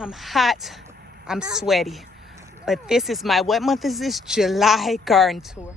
I'm hot, I'm sweaty. But this is my, what month is this? July garden tour.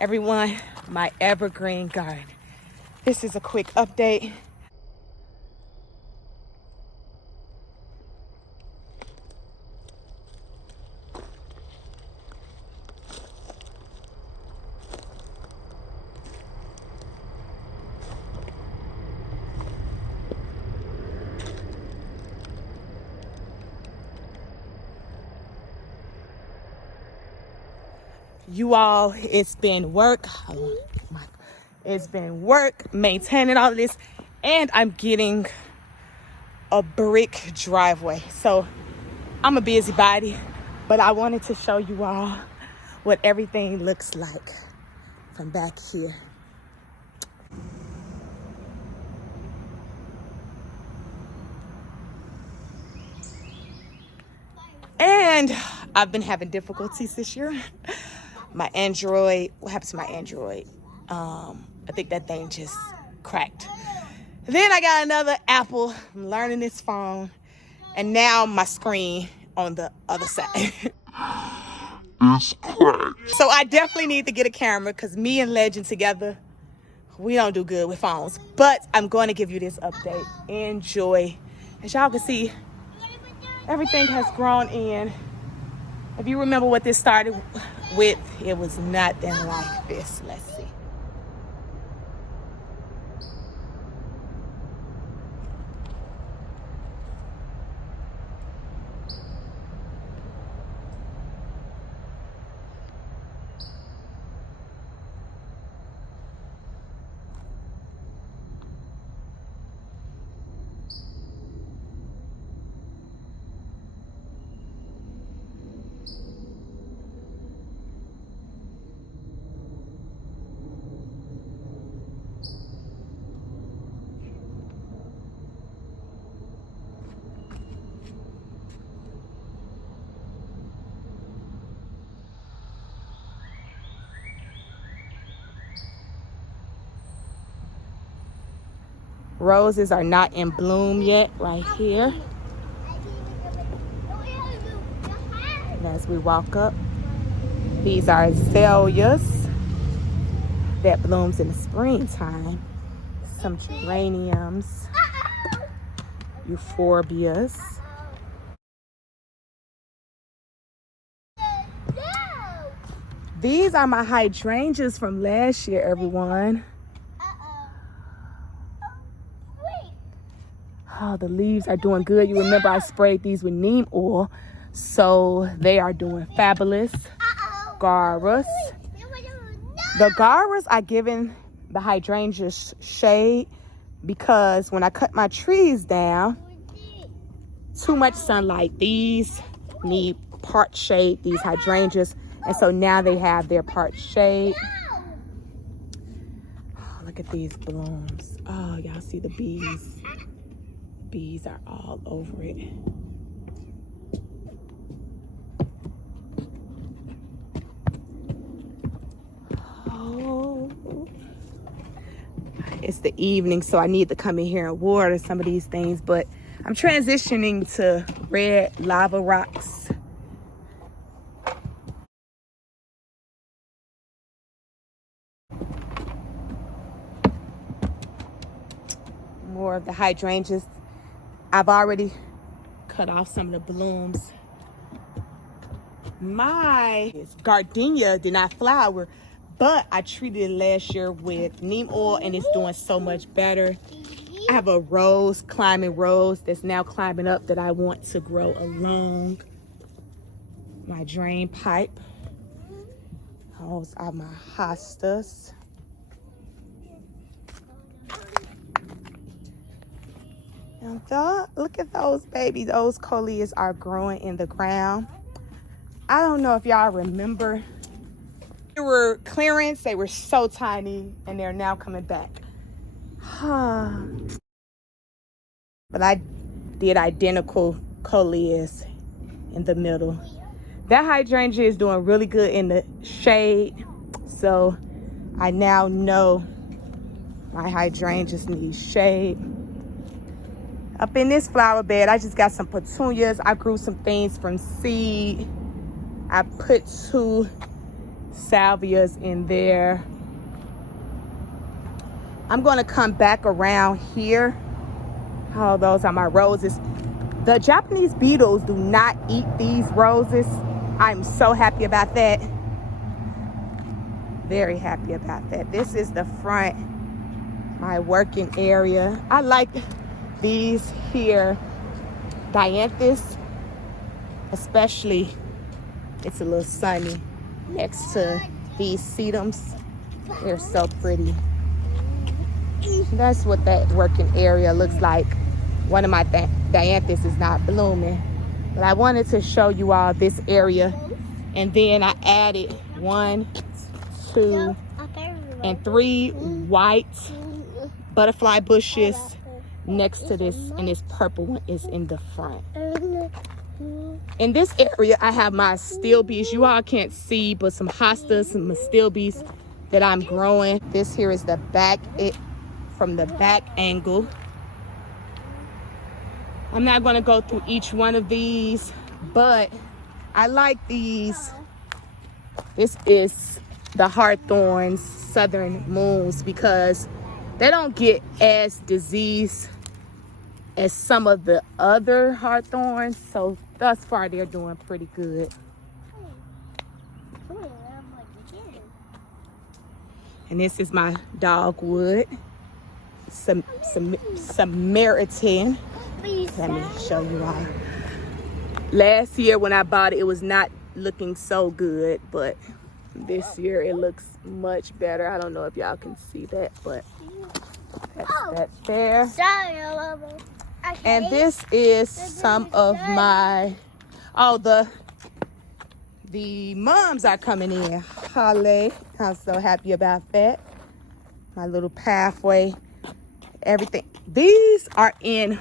Everyone, my evergreen garden. This is a quick update. You all, it's been work. It's been work maintaining all of this, and I'm getting a brick driveway. So I'm a busybody, but I wanted to show you all what everything looks like from back here. And I've been having difficulties this year. My Android, what happened to my Android? I think that thing just cracked. Then I got another Apple. I'm learning this phone. And now my screen on the other side. It's cracked. So I definitely need to get a camera because me and Legend together, we don't do good with phones. But I'm going to give you this update. Enjoy. As y'all can see, everything has grown in. If you remember what this started with, it was nothing like this. Let's see. Roses are not in bloom yet right here. as we walk up. These are azaleas that blooms in the springtime. Some geraniums, euphorbias. These are my hydrangeas from last year, everyone. Oh, the leaves are doing good. You remember I sprayed these with neem oil, so they are doing fabulous. Garas. The garas are giving the hydrangeas shade because when I cut my trees down, too much sunlight. These need part shade, these hydrangeas, and so now they have their part shade. Oh, look at these blooms. Oh, y'all see the bees? Bees are all over it. Oh, it's the evening, so I need to come in here and water some of these things, but I'm transitioning to red lava rocks. More of the hydrangeas. I've already cut off some of the blooms. My gardenia did not flower, but I treated it last year with neem oil and it's doing so much better. I have a climbing rose that's now climbing up that I want to grow along my drain pipe. Those are my hostas. And look at those babies. Those coleus are growing in the ground. I don't know if y'all remember. They were clearance. They were so tiny, and they're now coming back. But I did identical coleus in the middle. That hydrangea is doing really good in the shade. So I now know my hydrangeas need shade. Up in this flower bed, I just got some petunias. I grew some things from seed. I put 2 salvias in there. I'm going to come back around here. Oh, those are my roses. The Japanese beetles do not eat these roses. I'm so happy about that. Very happy about that. This is the front, my working area. I like these here, dianthus, especially it's a little sunny next to these sedums. They're so pretty. That's what that working area looks like. One of my dianthus is not blooming, but I wanted to show you all this area. And then I added 1, 2, and 3 white butterfly bushes next to this, and this purple one is in the front. In this area, I have my stilbees. You all can't see, but some hostas, some stilbees that I'm growing. This here is the back, from the back angle. I'm not going to go through each one of these, but I like these. This is the Hawthorns Southern Moons because they don't get as diseased as some of the other Hawthorns. So thus far, they're doing pretty good. And this is my dogwood, Samaritan. Let me show you all. Last year when I bought it, it was not looking so good, but this year it looks much better. I don't know if y'all can see that, but that's there. And this is some of my, the mums are coming in. Holly, I'm so happy about that. My little pathway, everything. These are in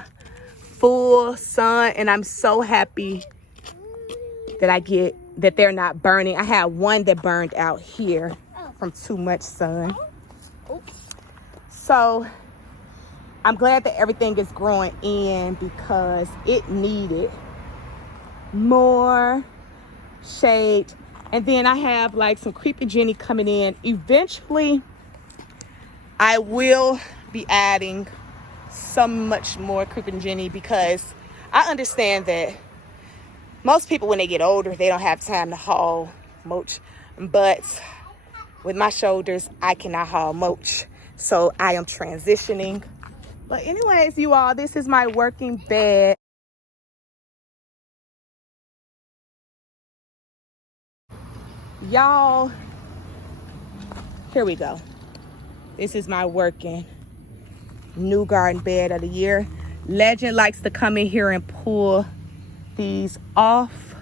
full sun, and I'm so happy that they're not burning. I had one that burned out here from too much sun. So I'm glad that everything is growing in because it needed more shade. And then I have like some creepy Jenny coming in. Eventually, I will be adding so much more creepy Jenny because I understand that most people, when they get older, they don't have time to haul mulch. But with my shoulders, I cannot haul mulch. So I am transitioning. But anyways, you all, this is my working bed. Y'all, here we go. This is my working new garden bed of the year. Legend likes to come in here and pull these off.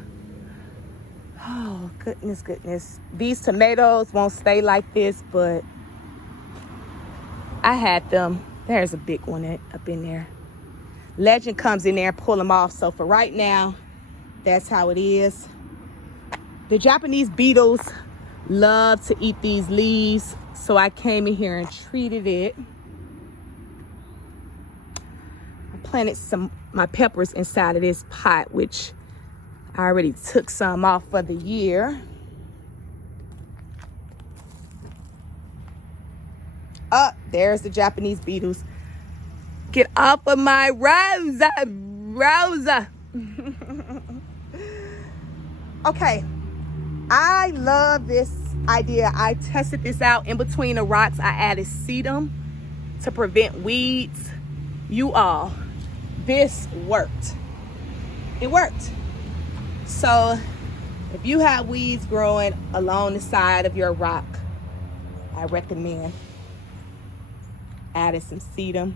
Oh, goodness. These tomatoes won't stay like this, but I had them. There's a big one up in there. Legend comes in there and pull them off. So for right now, that's how it is. The Japanese beetles love to eat these leaves, so I came in here and treated it. I planted my peppers inside of this pot, which I already took some off for the year. Oh, there's the Japanese beetles. Get off of my Rosa. Okay. I love this idea. I tested this out in between the rocks. I added sedum to prevent weeds. You all, this worked. It worked. So if you have weeds growing along the side of your rock, I recommend adding some sedum.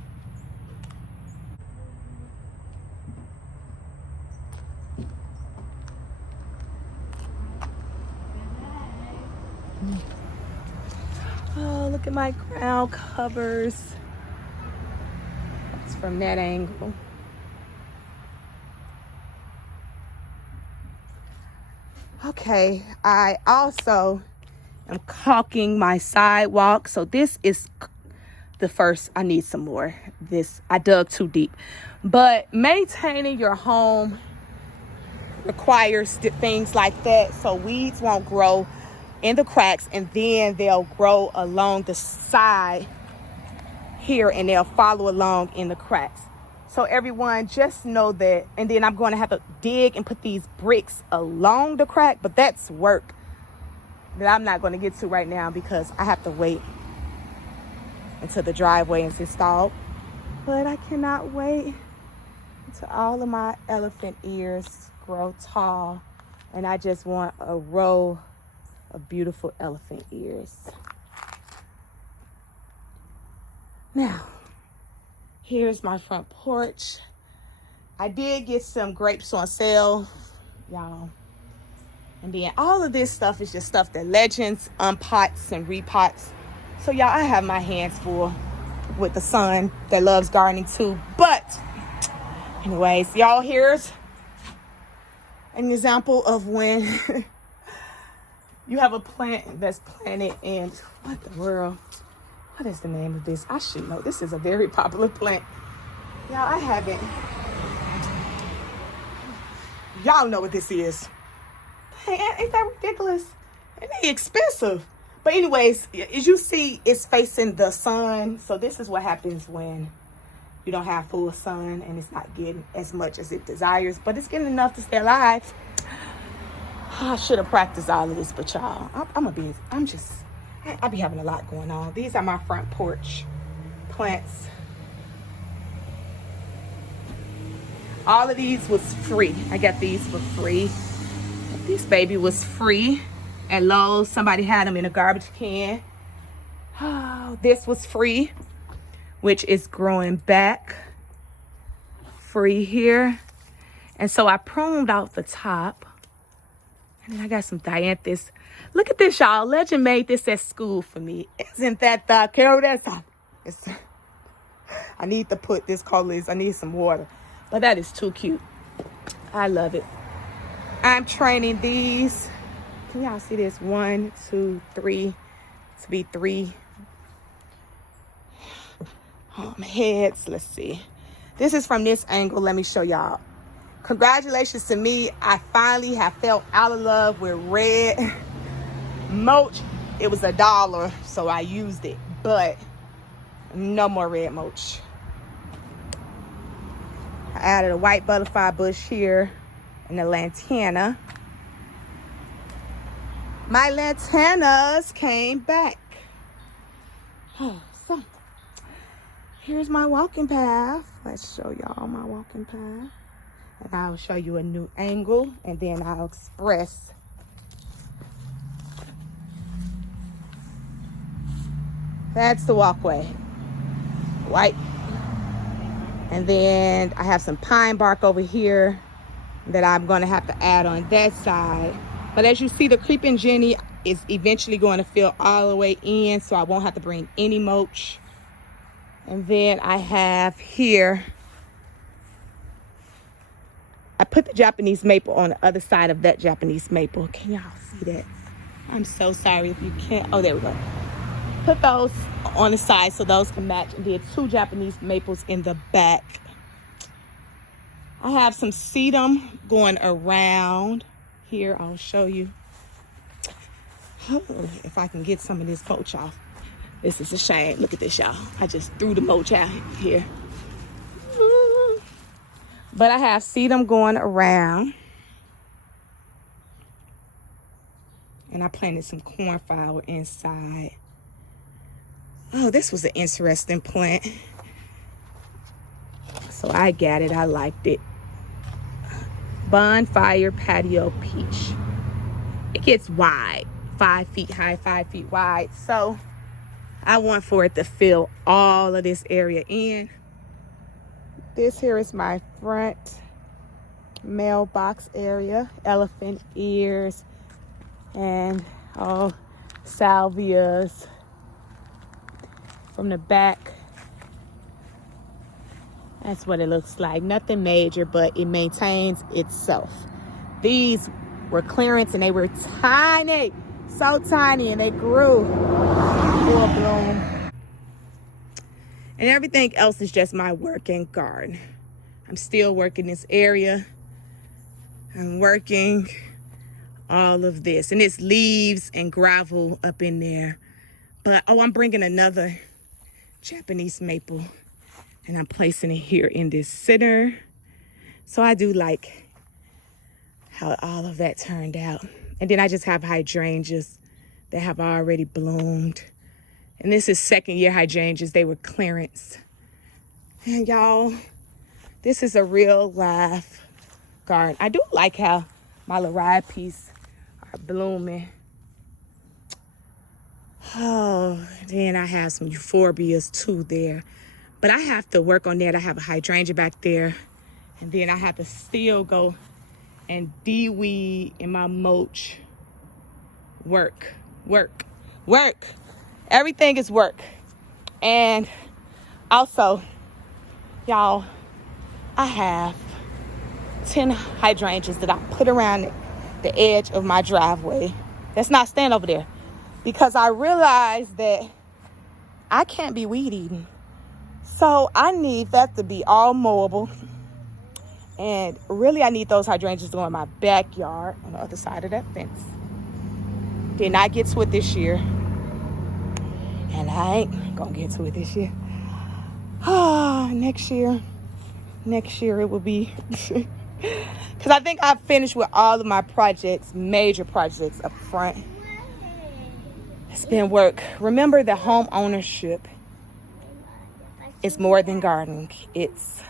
Oh, look at my ground covers. It's from that angle. Okay, I also am caulking my sidewalk. So this is the first. I need some more. I dug too deep. But maintaining your home requires things like that, so weeds won't grow in the cracks, and then they'll grow along the side here and they'll follow along in the cracks. So everyone, just know that. And then I'm going to have to dig and put these bricks along the crack, but that's work that I'm not going to get to right now because I have to wait until the driveway is installed. But I cannot wait until all of my elephant ears grow tall, and I just want a row of beautiful elephant ears. Now, here's my front porch. I did get some grapes on sale, y'all. And then all of this stuff is just stuff that Legends unpots and repots. So y'all, I have my hands full with the son that loves gardening too. But anyways, y'all, here's an example of when you have a plant that's planted in, what the world? What is the name of this? I should know. This is a very popular plant. Y'all, I haven't. Y'all know what this is. Hey, ain't that ridiculous? And they expensive. But anyways, as you see, it's facing the sun. So this is what happens when you don't have full sun and it's not getting as much as it desires, but it's getting enough to stay alive. I should have practiced all of this, but y'all, I be having a lot going on. These are my front porch plants. All of these was free. I got these for free. This baby was free at Lowe's. Somebody had them in a garbage can. Oh, this was free, which is growing back. Free here. And so I pruned out the top. And then I got some dianthus. Look at this, y'all. Legend made this at school for me. Isn't that the cutest? I need to put this colors. I need some water. But that is too cute. I love it. I'm training these. Can y'all see this? 1, 2, 3. To be 3 heads. Let's see. This is from this angle. Let me show y'all. Congratulations to me. I finally have fell out of love with red mulch. It was $1, so I used it, but no more red mulch. I added a white butterfly bush here and a lantana. My lantanas came back. Oh, so here's my walking path. Let's show y'all my walking path. And I'll show you a new angle, and then I'll express. That's the walkway. White. And then I have some pine bark over here that I'm going to have to add on that side. But as you see, the creeping Jenny is eventually going to fill all the way in, so I won't have to bring any mulch. And then I have here, I put the Japanese maple on the other side of that Japanese maple. Can y'all see that? I'm so sorry if you can't. Oh, there we go. Put those on the side so those can match. And did 2 Japanese maples in the back. I have some sedum going around. Here, I'll show you. Oh, if I can get some of this mulch off. This is a shame. Look at this, y'all. I just threw the mulch out here. But I have sedum going around. And I planted some cornflower inside. Oh, this was an interesting plant. So I got it. I liked it. Bonfire patio peach. It gets wide, 5 feet high, 5 feet wide. So I want for it to fill all of this area in. This here is my front mailbox area. Elephant ears and all salvias. From the back, that's what it looks like. Nothing major, but it maintains itself. These were clearance and they were tiny, so tiny, and they grew full bloom. And everything else is just my working garden. I'm still working this area. I'm working all of this, and it's leaves and gravel up in there. But oh, I'm bringing another Japanese maple, and I'm placing it here in this center. So I do like how all of that turned out. And then I just have hydrangeas that have already bloomed. And this is 2nd year hydrangeas. They were clearance. And y'all, this is a real live garden. I do like how my liripees are blooming. Oh, then I have some euphorbias too there. But I have to work on that. I have a hydrangea back there. And then I have to still go and de-weed in my mulch. Work. Everything is work. And also, y'all, I have 10 hydrangeas that I put around the edge of my driveway. Let's not stand over there. Because I realized that I can't be weed eating. So I need that to be all mowable. And really I need those hydrangeas to go in my backyard on the other side of that fence. Did not get to it this year. And I ain't gonna get to it this year. Next year it will be. Because I think I've finished with all of my projects, major projects up front. It's been work. Remember that home ownership is more than gardening. It's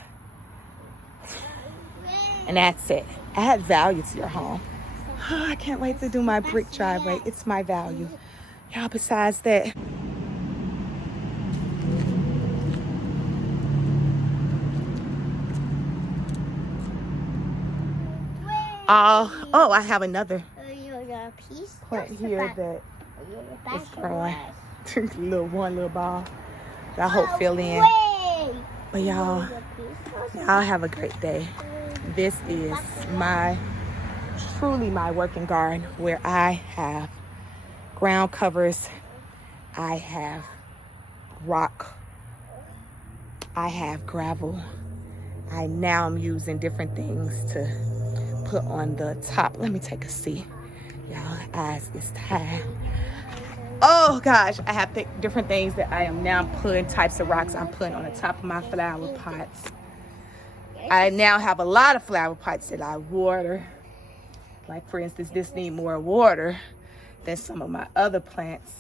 an asset. Add value to your home. Oh, I can't wait to do my brick driveway. It's my value. Y'all, besides that. Oh, I have another plant here that is growing. one little ball that I hope fill in. But y'all have a great day. This is truly my working garden where I have ground covers, I have rock, I have gravel, I now am using different things to put on the top. Let me take a seat. Y'all, eyes is tired. Oh gosh, I have different things that I am now putting, types of rocks I'm putting on the top of my flower pots. I now have a lot of flower pots that I water. Like for instance, this need more water than some of my other plants.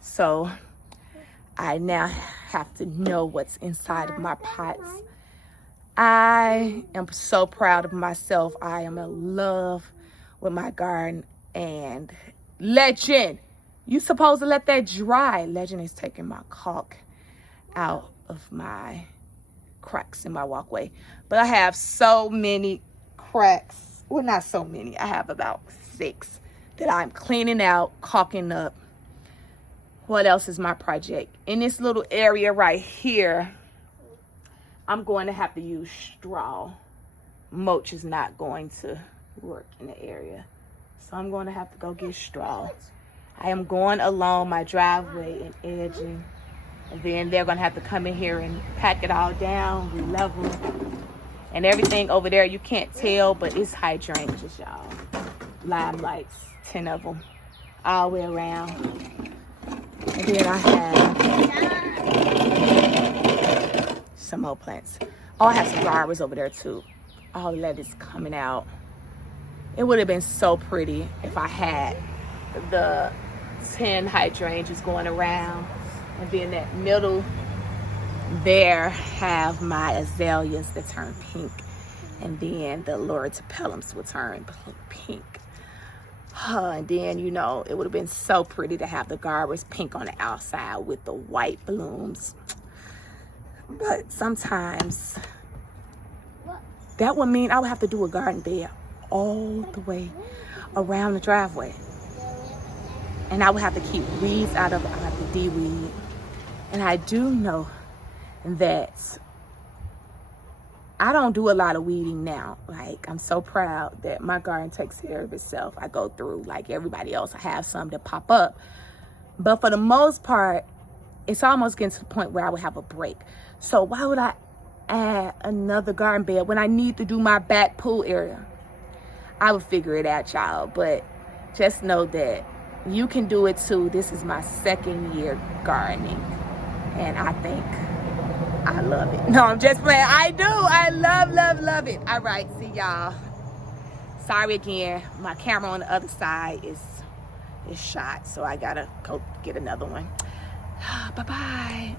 So I now have to know what's inside of my pots. I am so proud of myself. I am in love with my garden. And Legend, you supposed to let that dry. Legend is taking my caulk out of my cracks in my walkway. But I have so many cracks. Well, not so many. I have about 6 that I'm cleaning out, caulking up. What else is my project? In this little area right here, I'm going to have to use straw. Mulch is not going to work in the area. So I'm going to have to go get straw. I am going along my driveway and edging. And then they're going to have to come in here and pack it all down, re-level. And everything over there, you can't tell, but it's hydrangeas, y'all. Lime lights, 10 of them, all the way around. And then I have some more plants. Oh, I have some flowers over there too. All that is coming out. It would have been so pretty if I had the 10 hydrangeas going around. And then that middle there have my azaleas that turn pink. And then the lorotapellums will turn pink. And then, you know, it would have been so pretty to have the garbage pink on the outside with the white blooms. But sometimes that would mean I would have to do a garden bed all the way around the driveway. And I would have to keep weeds out of it. I have to de-weed. And I do know that I don't do a lot of weeding now. Like, I'm so proud that my garden takes care of itself. I go through, like everybody else, I have some that pop up. But for the most part, it's almost getting to the point where I would have a break. So why would I add another garden bed when I need to do my back pool area? I would figure it out, y'all. But just know that you can do it too. This is my 2nd year gardening. And I think I love it. No, I'm just playing. I do. I love, love, love it. All right. See y'all. Sorry again. My camera on the other side is shot. So I got to go get another one. Bye-bye.